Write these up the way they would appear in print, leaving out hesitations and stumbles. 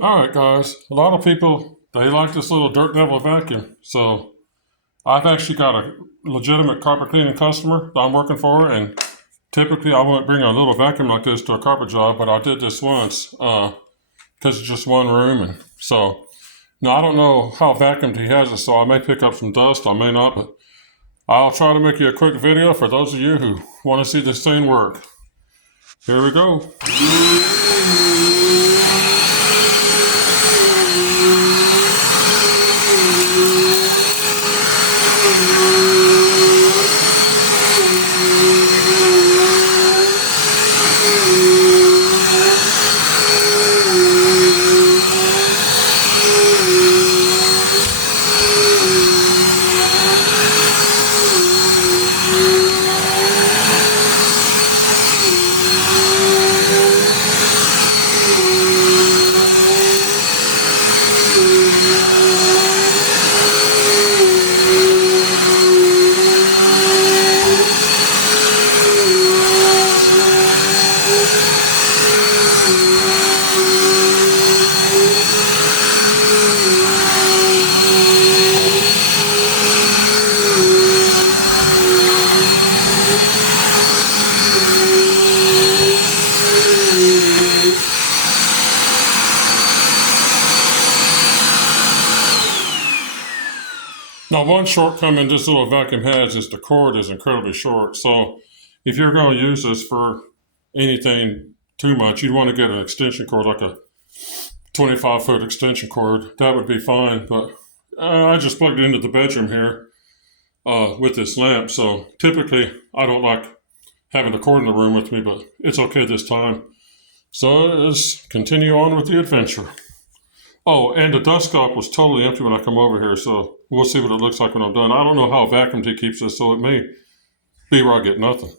Alright guys, a lot of people, they like this little Dirt Devil vacuum. So I've actually got a legitimate carpet cleaning customer that I'm working for, and typically I wouldn't bring a little vacuum like this to a carpet job, but I did this once because it's just one room. And so now I don't know how vacuumed he has it, so I may pick up some dust, I may not, but I'll try to make you a quick video for those of you who want to see this thing work. Here we go. Now, one shortcoming this little vacuum has is the cord is incredibly short. So if you're going to use this for anything too much, you'd want to get an extension cord, like a 25-foot extension cord. That would be fine. But I just plugged it into the bedroom here with this lamp. So typically I don't like having the cord in the room with me, but it's okay this time. So let's continue on with the adventure. Oh, and the dust scope was totally empty when I come over here, so we'll see what it looks like when I'm done. I don't know how vacuumed he keeps this, so it may be where I get nothing.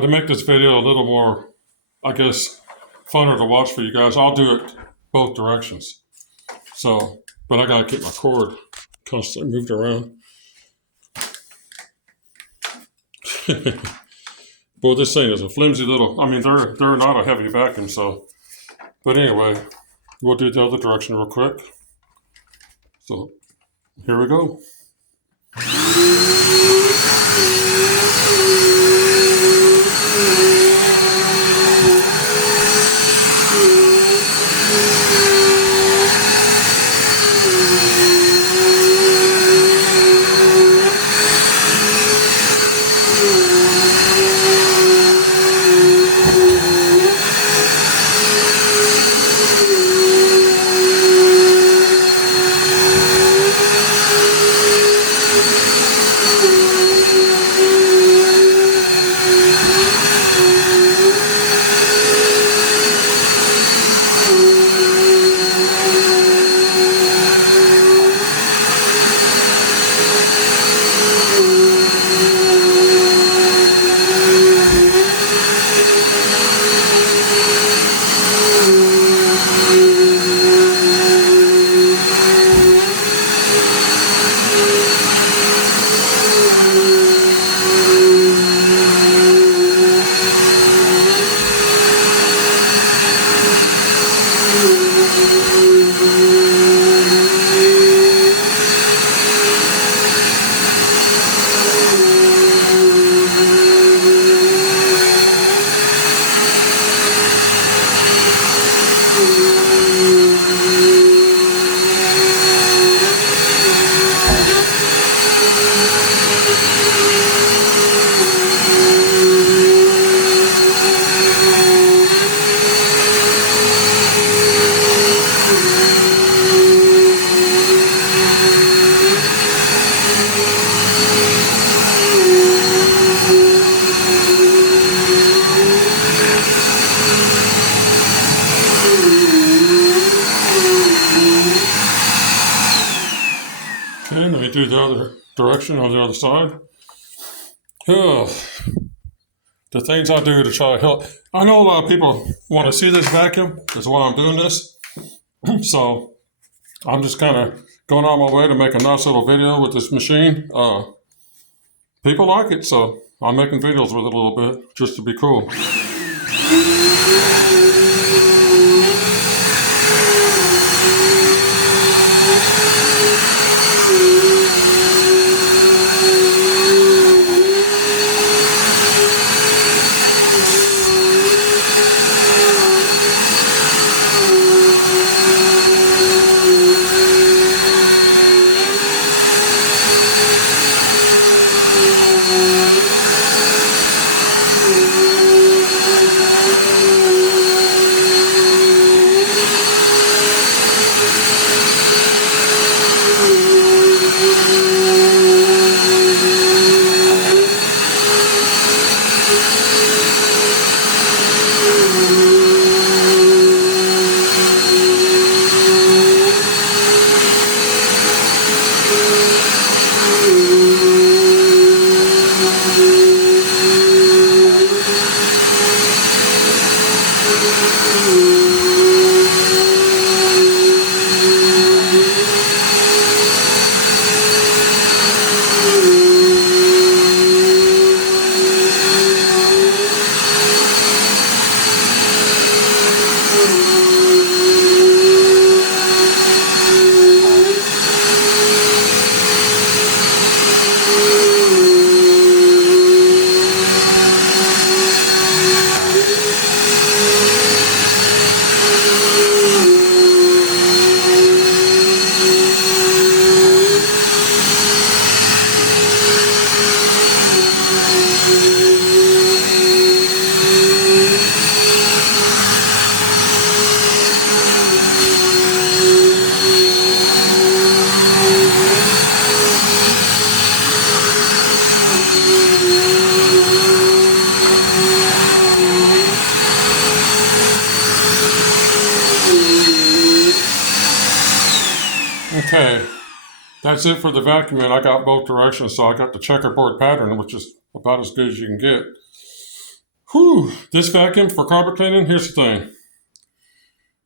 to make this video a little more, I guess, funner to watch for you guys, I'll do it both directions. So, but I gotta keep my cord constantly moved around. Boy, this thing is a flimsy little, I mean, they're not a heavy vacuum, so, but anyway, we'll do the other direction real quick. So, here we go. Okay, let me do the other direction on the other side. Oh, the things I do to try to help. I know a lot of people want to see this vacuum. That's why I'm doing this. So I'm just kind of going on my way to make a nice little video with this machine. People like it, so I'm making videos with it a little bit just to be cool. Okay, that's it for the vacuum, and I got both directions, so I got the checkerboard pattern, which is about as good as you can get. Whew, this vacuum for carpet cleaning, here's the thing.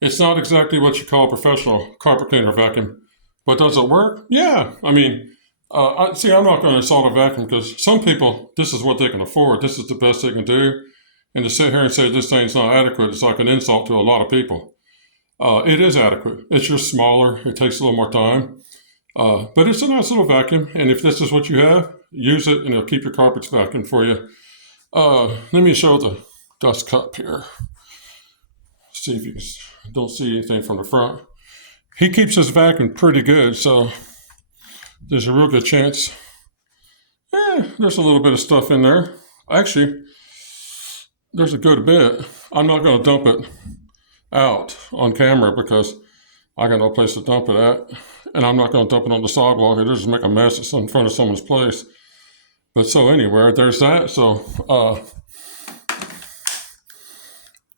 It's not exactly what you call a professional carpet cleaner vacuum, but does it work? Yeah. I mean, I'm not going to insult a vacuum because some people, this is what they can afford. This is the best they can do. And to sit here and say this thing's not adequate, it's like an insult to a lot of people. It is adequate. It's just smaller. It takes a little more time. But it's a nice little vacuum. And if this is what you have, use it and it'll keep your carpets vacuumed for you. Let me show the dust cup here. See if you don't see anything from the front. He keeps his vacuum pretty good, so there's a real good chance. There's a little bit of stuff in there. Actually, there's a good bit. I'm not going to dump it out on camera because I got no place to dump it at. And I'm not going to dump it on the sidewalk. It'll just make a mess in front of someone's place. But so anyway, there's that. So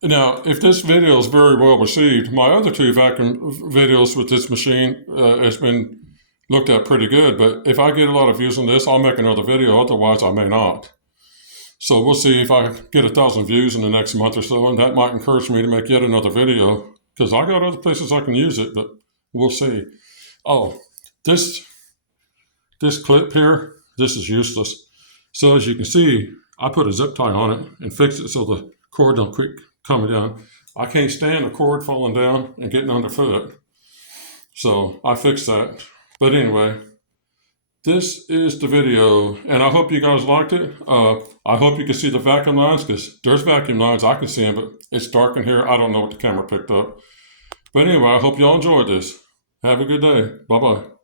now, if this video is very well received, my other two vacuum videos with this machine has been looked at pretty good. But if I get a lot of views on this, I'll make another video. Otherwise, I may not. So we'll see if I get 1,000 views in the next month or so, and that might encourage me to make yet another video because I got other places I can use it, but we'll see. Oh, this clip here, this is useless. So as you can see, I put a zip tie on it and fixed it so the cord don't quit coming down. I can't stand the cord falling down and getting underfoot. So I fixed that. But anyway, this is the video, and I hope you guys liked it. I hope you can see the vacuum lines, because there's vacuum lines. I can see them, but it's dark in here. I don't know what the camera picked up. But anyway, I hope y'all enjoyed this. Have a good day. Bye-bye.